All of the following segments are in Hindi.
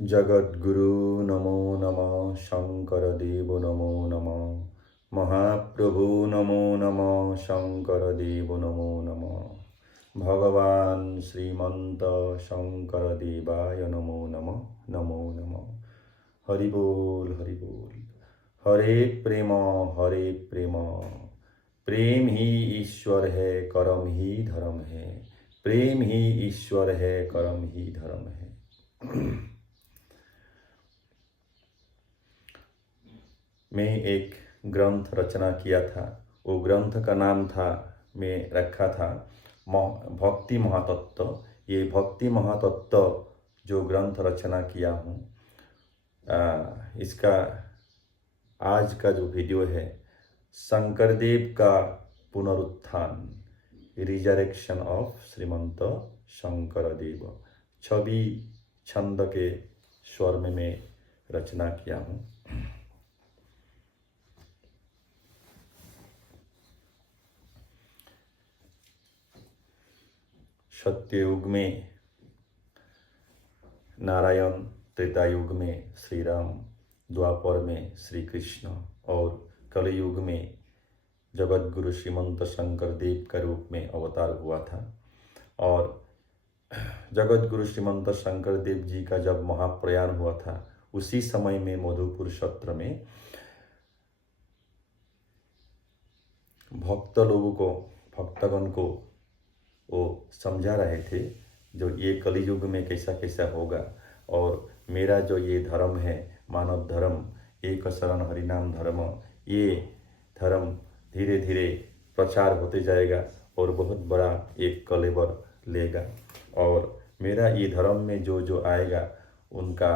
जगद्गुरु नमो नमः, शंकरदेव नमो नमः, महाप्रभु नमो नमः, शंकरदेव नमो नमः, भगवान श्रीमंत शंकरदेवाय नमो नमः, नमो नमः। हरि बोल हरि बोल। हरे प्रेम, हरे प्रेम। प्रेम ही ईश्वर है, कर्म ही धर्म है। प्रेम ही ईश्वर है, कर्म ही धर्म है। मैं एक ग्रंथ रचना किया था। वो ग्रंथ का नाम था, मैं रखा था भक्ति महातत्व। ये भक्ति महातत्व जो ग्रंथ रचना किया हूँ, इसका आज का जो वीडियो है, शंकरदेव का पुनरुत्थान, रिजरेक्शन ऑफ श्रीमंत शंकरदेव, 26 छंद के स्वर में मैं रचना किया हूँ। सत्ययुग में नारायण, त्रेता युग में श्री राम, द्वापर में श्री कृष्ण और कलयुग में जगत गुरु श्रीमंत शंकर देव का रूप में अवतार हुआ था। और जगत गुरु श्रीमंत शंकर देव जी का जब महाप्रयाण हुआ था, उसी समय में मधुपुर सत्र में भक्त लोगों को, भक्तगण को वो समझा रहे थे जो ये कलयुग में कैसा कैसा होगा, और मेरा जो ये धर्म है, मानव धर्म, एक शरण हरिनाम धर्म, ये धर्म धीरे धीरे प्रचार होते जाएगा और बहुत बड़ा एक कलेवर लेगा। और मेरा ये धर्म में जो जो आएगा उनका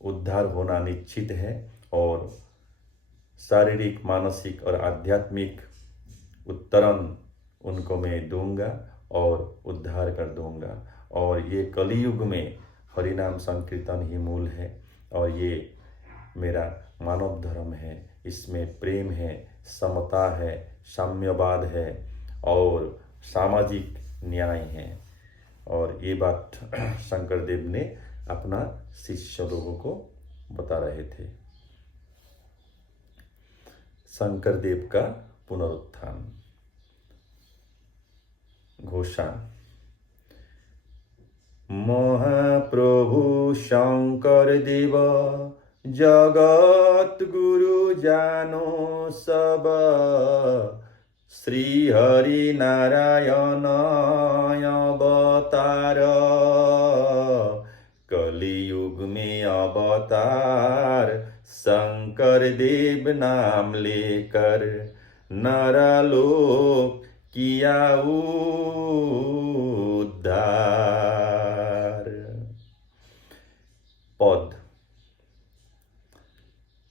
उद्धार होना निश्चित है, और शारीरिक, मानसिक और आध्यात्मिक उत्तरण उनको मैं दूंगा और उद्धार कर दूंगा। और ये कलयुग में हरिनाम संकीर्तन ही मूल है, और ये मेरा मानव धर्म है। इसमें प्रेम है, समता है, साम्यवाद है और सामाजिक न्याय है। और ये बात शंकरदेव ने अपना शिष्य लोगों को बता रहे थे। शंकरदेव का पुनरुत्थान घोषा। महाप्रभु शंकर देव जगत गुरु जानो सब, श्री हरि नारायण अवतार, कलियुग में अवतार, शंकर देव नाम लेकर नरलोक किया उद्धार। पद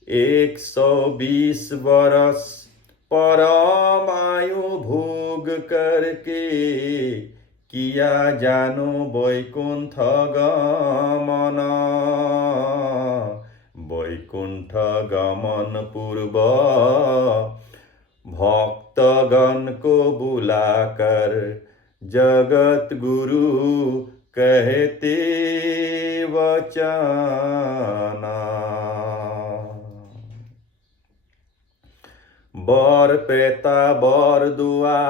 120 वर्ष परमायु भोग करके, किया जानो वैकुंठ गमन, वैकुंठ गमन पूर्व भक्तगण को बुलाकर जगत गुरु कहते वचन, बर पेता बर दुआ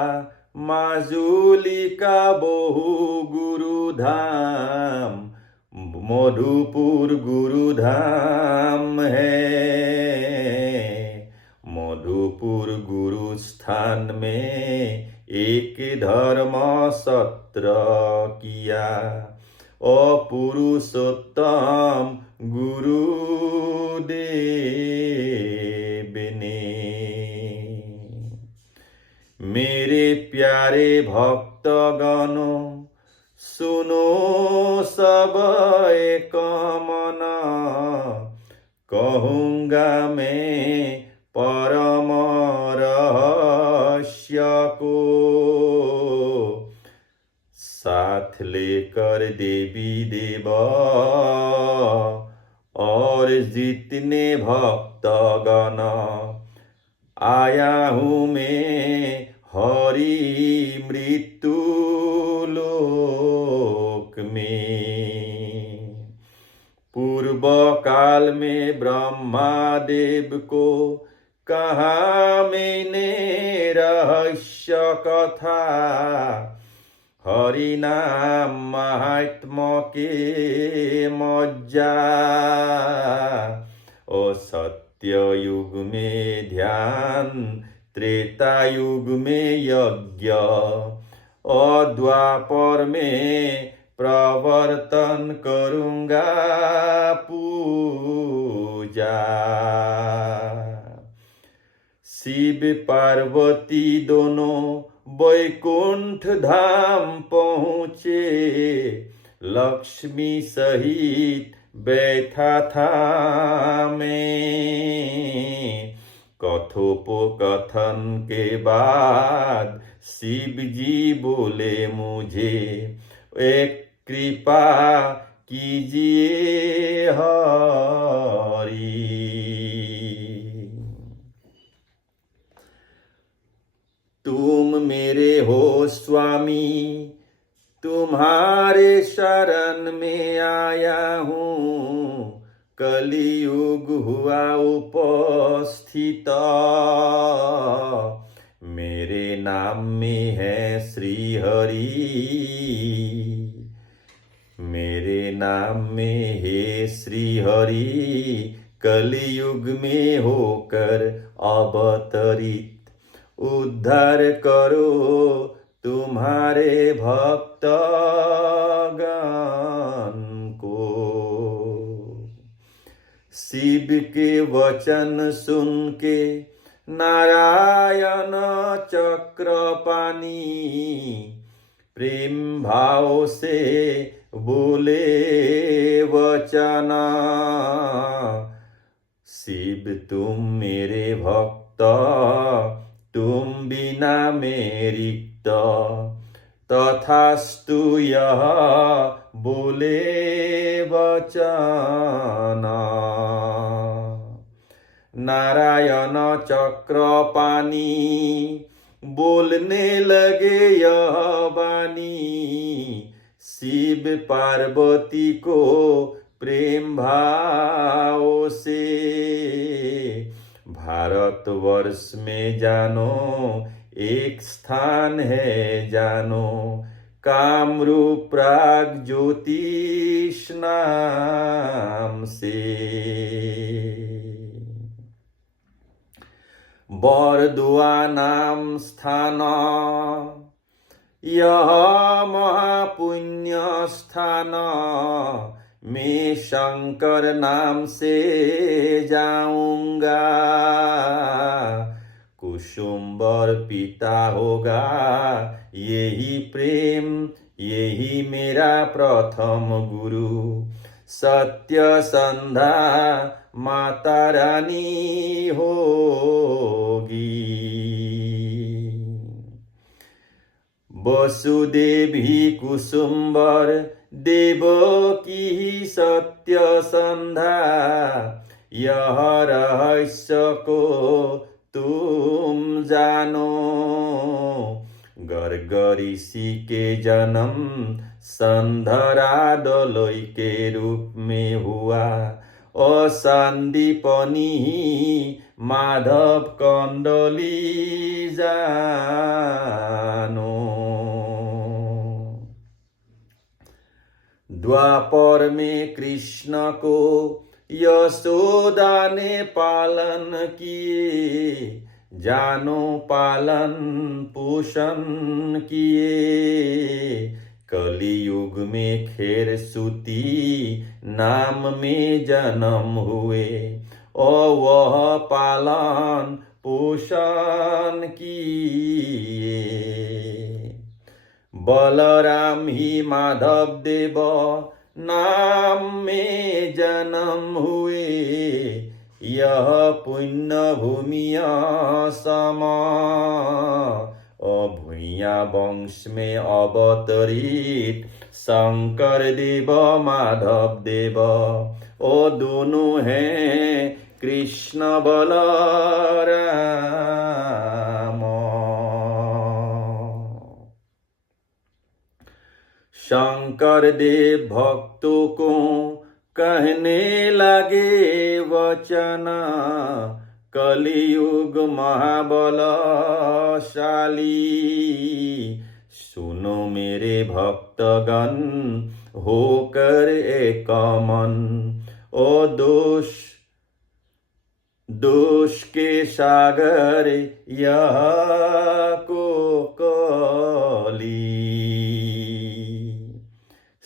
माजुली का बहु गुरुधाम, मधुपुर गुरुधाम है। मधुपुर गुरु स्थान में एक धर्म सत्र किया, अपुरुषोत्तम गुरुदेव ने। मेरे प्यारे भक्तगणों, सुनो सब एक मना, कहूँगा मैं परम रहस्य को, साथ लेकर देवी देव और जितने भक्तगण, आया हूँ मैं हरि मृत्यु लोक में। पूर्व काल में ब्रह्मा देव को कहा मैंने रहस्य कथा, हरि नाम महात्मा के मज्जा। ओ सत्य युग में ध्यान, त्रेता युग में यज्ञ, और द्वापर में प्रवर्तन करूंगा पूजा। शिव पार्वती दोनों वैकुंठ धाम पहुँचे, लक्ष्मी सहित बैठा था मैं। कथोपकथन के बाद शिव जी बोले मुझे, एक कृपा कीजिए हरि। तुम मेरे हो स्वामी, तुम्हारे शरण में आया हूँ। कलियुग हुआ उपस्थित, मेरे नाम में है श्री हरि। मेरे नाम में है श्री हरि, कलियुग में होकर अवतरित। उद्धार करो तुम्हारे भक्तगण को। शिव के वचन सुन के नारायण चक्रपाणी प्रेम भाव से बोले वचना। शिव तुम मेरे भक्त, तुम बिना मैं रिक्त। तथास्तु यह बोले वचना। नारायण चक्रपाणी बोलने लगे यह वाणी। शिव पार्वती को प्रेम भाव से। भारतवर्ष में जानो एक स्थान है जानो, कामरूप प्राग ज्योतिष नाम से। बरदुआ नाम स्थान यह महापुण्य स्थान। मैं शंकर नाम से जाऊंगा। कुसुम्बर पिता होगा यही प्रेम, यही मेरा प्रथम गुरु। सत्यसंधा माता रानी होगी। वसुदेवी कुसुम्बर देवकी सत्यसंधा। यह रहस्य को तुम जानो। गर्ग ऋषि के जन्म संधरादलय के रूप में हुआ। और संदीपनी माधव कंडली जानो। द्वापर में कृष्ण को यशोदा ने पालन किए। जानो पालन पोषण किए। कलियुग में खेर सूती नाम में जन्म हुए। और वह पालन पोषण किए। बलराम ही माधव देव नाम में जन्म हुए। यह पुण्य भूमिया समा। भूया वंश में अवतरित शंकर देव माधव देव। ओ दोनों हैं कृष्ण बलराम। शंकर देव भक्तों को कहने लगे वचन, कलियुग महाबलशाली। सुनो मेरे भक्तगण, होकर एक मन, ओ दोष के सागर यह को कली।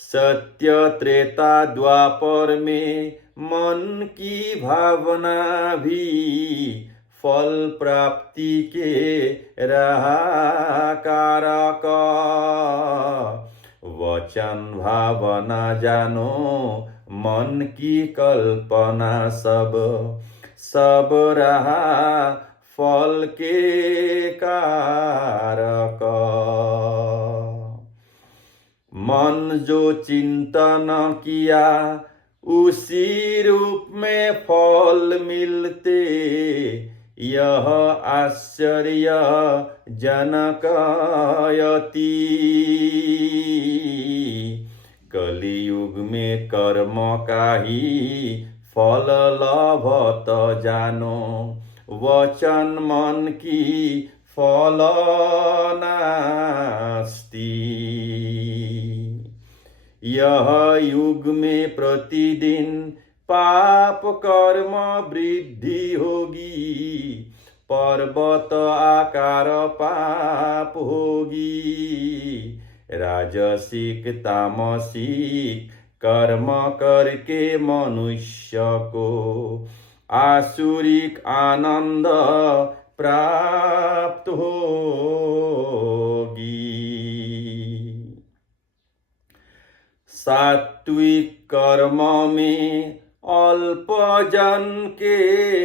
सत्य त्रेता द्वापर में मन की भावना भी फल प्राप्ति के रहा कारक। वचन भावना जानो, मन की कल्पना सब रहा फल के कारक। मन जो चिंतन किया, उसी रूप में फल मिलते, यह आश्चर्य जनक यति। कलियुग में कर्म का ही फल लभत जानो, वचन मन की फल नास्ति। यह युग में प्रतिदिन पाप कर्म वृद्धि होगी, पर्वत आकार पाप होगी। राजसिक तामसिक कर्म करके मनुष्य को आसुरिक आनंद प्राप्त होगी। सात्विक कर्म में अल्प जन के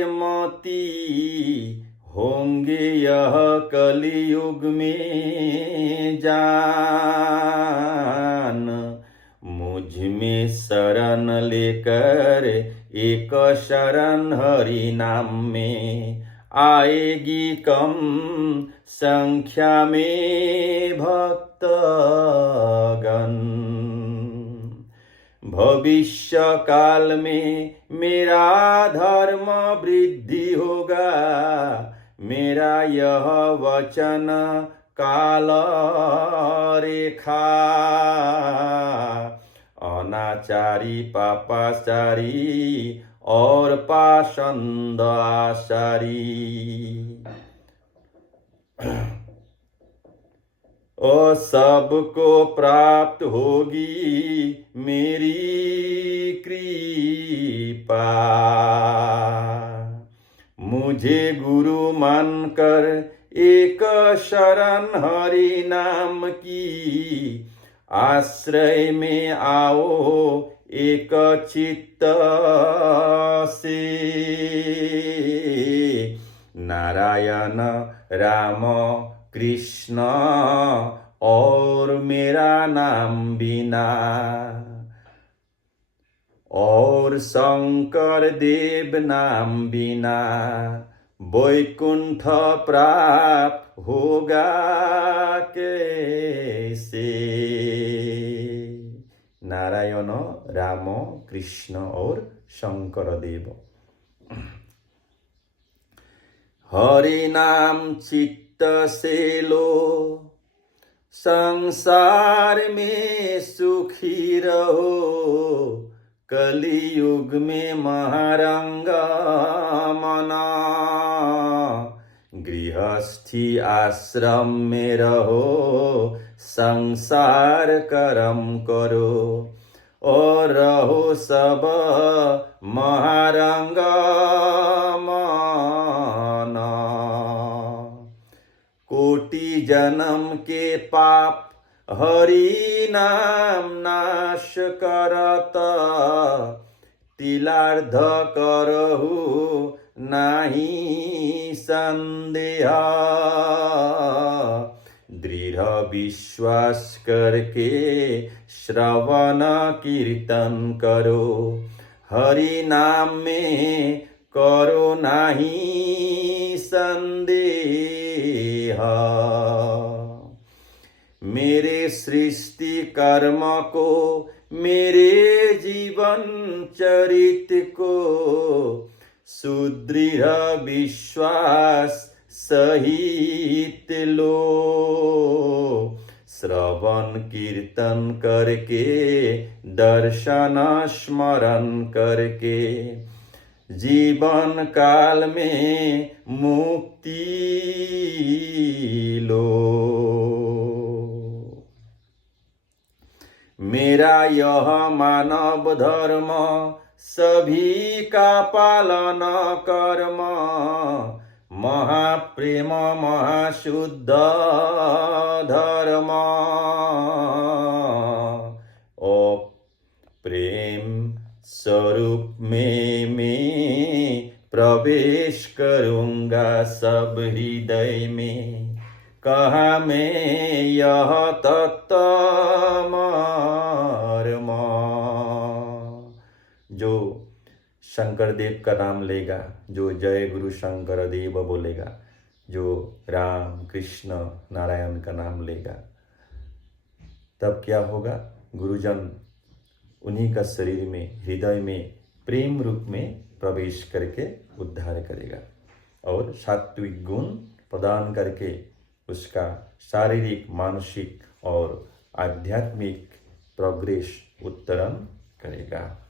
मति, होंगे यह कलियुग में जान। मुझ में शरण लेकर एक शरण हरि नाम में, आएगी कम संख्या में भक्तगण। भविष्य काल में मेरा धर्म वृद्धि होगा, मेरा यह वचन काल रेखा। अनाचारी पापाचारी और पाषंड आचारी, और सबको प्राप्त होगी मेरी कृपा। मुझे गुरु मानकर एक शरण हरि नाम की, आश्रय में आओ एक चित्त से। नारायण राम कृष्ण और मेरा नाम बिना, और शंकर देव नाम बिना, वैकुंठ प्राप्त होगा कैसे। नारायण राम कृष्ण और शंकर देव। हरि नाम चित्त से लो, संसार में सुखी रहो। कलियुग में महारंग मना, गृहस्थी आश्रम में रहो। संसार कर्म करो और रहो सब महारंग मना। कोटि जन्म के पाप हरि नाम नाश करत, तिलार्ध करहु नाही संदेह। दृढ़ विश्वास करके श्रवण कीर्तन करो, हरि नाम में करो नाही संदेह। मेरे सृष्टि कर्म को मेरे जीवन जीवन चरित्र को सुदृढ़ विश्वास सहित लो। श्रवण कीर्तन करके दर्शन स्मरण करके जीवन काल में मुक्ति लो। मेरा यह मानव धर्म सभी का पालन कर्म, महाप्रेम महाशुद्ध धर्म। ओ प्रेम स्वरूप में मैं प्रवेश करूँगा सब हृदय में, कहा मैं यह तत्व मर्म। जो शंकर देव का नाम लेगा, जो जय गुरु शंकर देव बोलेगा, जो राम कृष्ण नारायण का नाम लेगा, तब क्या होगा? गुरुजन उन्हीं का शरीर में, हृदय में प्रेम रूप में प्रवेश करके उद्धार करेगा और सात्विक गुण प्रदान करके उसका शारीरिक, मानसिक और आध्यात्मिक प्रोग्रेस उत्तरण करेगा।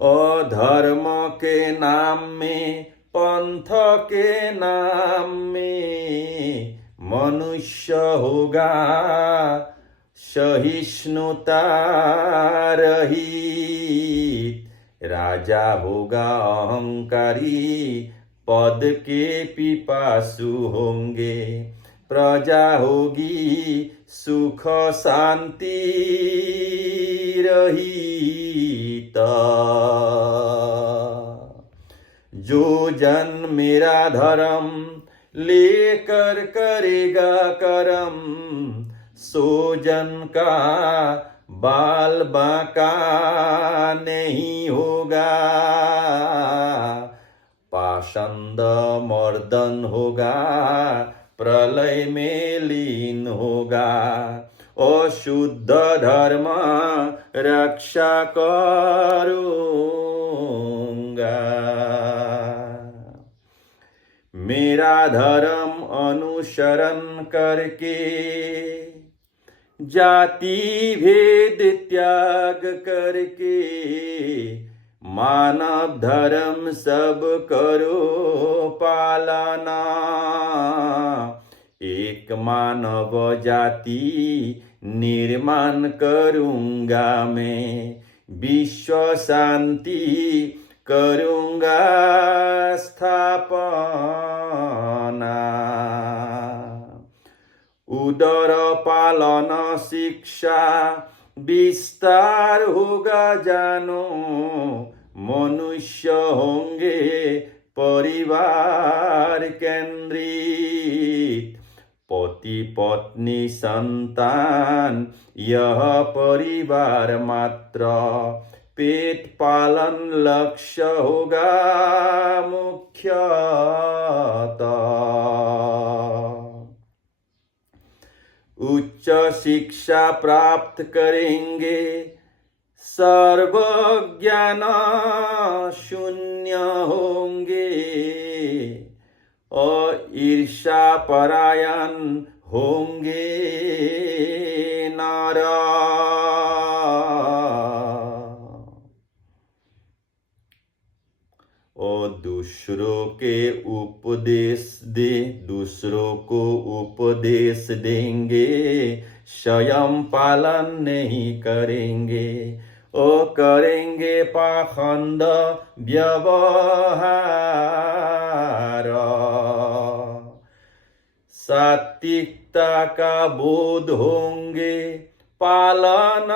अधर्म के नाम में, पंथ के नाम में मनुष्य होगा सहिष्णुता रहित। राजा होगा अहंकारी, पद के पिपासु होंगे। प्रजा होगी सुख शांति रहित। जो जन मेरा धर्म लेकर करेगा करम, सो जन का बाल बांका नहीं होगा। पाषंड मर्दन होगा, प्रलय में लीन होगा। अशुद्ध धर्म रक्षा करूंगा। मेरा धर्म अनुसरण करके जाति भेद त्याग करके मानव धर्म सब करो पालना। एक मानव जाति निर्माण करूंगा मैं, विश्व शांति करूंगा स्थापना। उदर पालन शिक्षा विस्तार होगा जानो, मनुष्य होंगे परिवार केंद्रित। पति पत्नी संतान यह परिवार मात्र, पेट पालन लक्ष्य होगा मुख्यतः। उच्च शिक्षा प्राप्त करेंगे, सर्व ज्ञान शून्य होंगे। ईर्षा परायण होंगे नर। और दूसरों के उपदेश दे, दूसरों को उपदेश देंगे, स्वयं पालन नहीं करेंगे। ओ करेंगे पाखंड व्यवहार। सात्विकता का बोध होंगे, पालन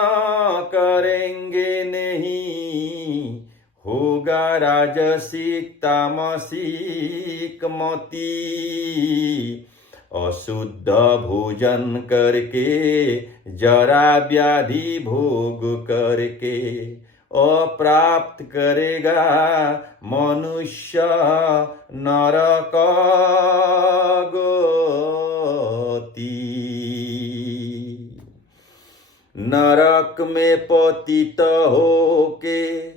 करेंगे नहीं। होगा राजसिक तामसिक मति। अशुद्ध भोजन करके, जरा व्याधि भोग करके, अप्राप्त करेगा मनुष्य नरक गति। नरक में पतित होके,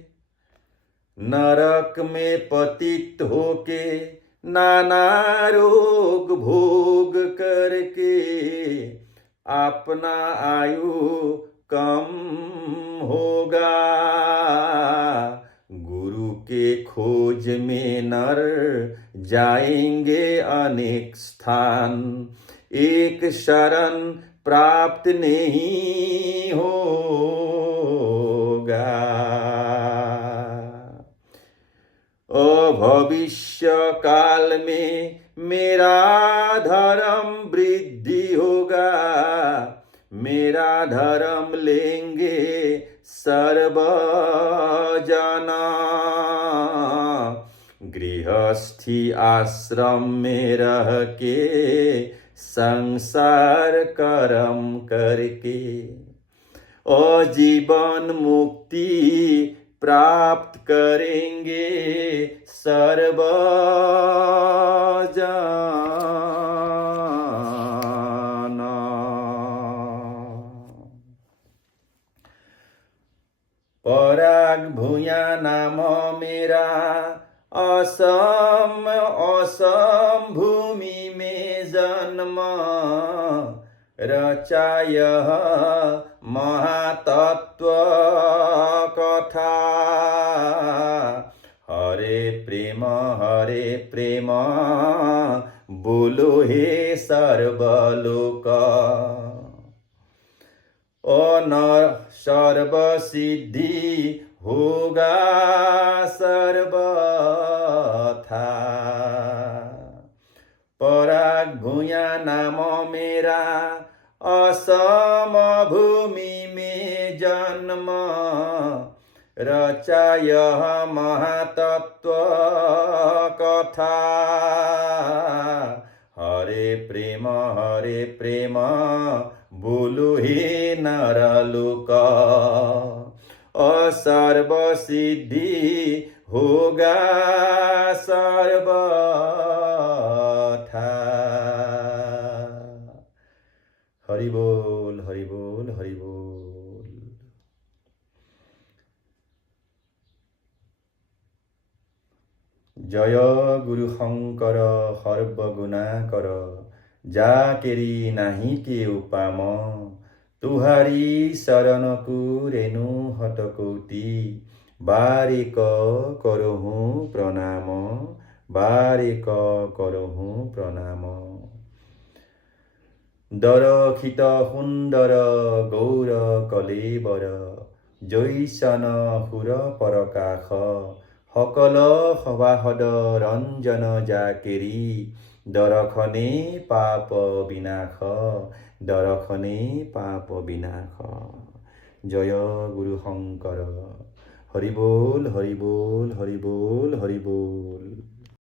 नरक में पतित होके, नाना रोग भोग करके, अपना आयु कम होगा। गुरु के खोज में नर जाएंगे अनेक स्थान, एक शरण प्राप्त नहीं होगा। भविष्य काल में मेरा धर्म वृद्धि होगा, मेरा धर्म लेंगे सर्व जना। गृहस्थी आश्रम में रह के, संसार कर्म करके, जीवन मुक्ति प्राप्त करेंगे सर्व जना। पराग भूया नाम मेरा, असम असम भूमि में जन्म, रचाय महातत्व कथा। हरे प्रेम बोलो हे सर्वलोक, नर सर्व सिद्धि होगा सर्वथा। पराग भूया नाम मेरा, असम भूमि में जन्म, रचाय महातत्व कथा। हरे प्रेम बोलो हे नरलोक, सर्व सिद्धि होगा सर्वथा। हरि बोल हरि बोल हरि बोल। जय गुरु शंकर सर्वगुणाकर, जा केरी नाही के उपाम, तुहारी शरण को रेणु हतकोटी, बारिक करहु प्रणाम, बारिक करहु प्रणाम। दरखित सुंदर गौर कलेबर, जैसन हुर परकाश, सकल सभासद रंजन जाकेरी, दरखने पाप विनाश, दरखने पाप विनाश। जय गुरु शंकर। हरि बोल हरि बोल हरि बोल हरि बोल।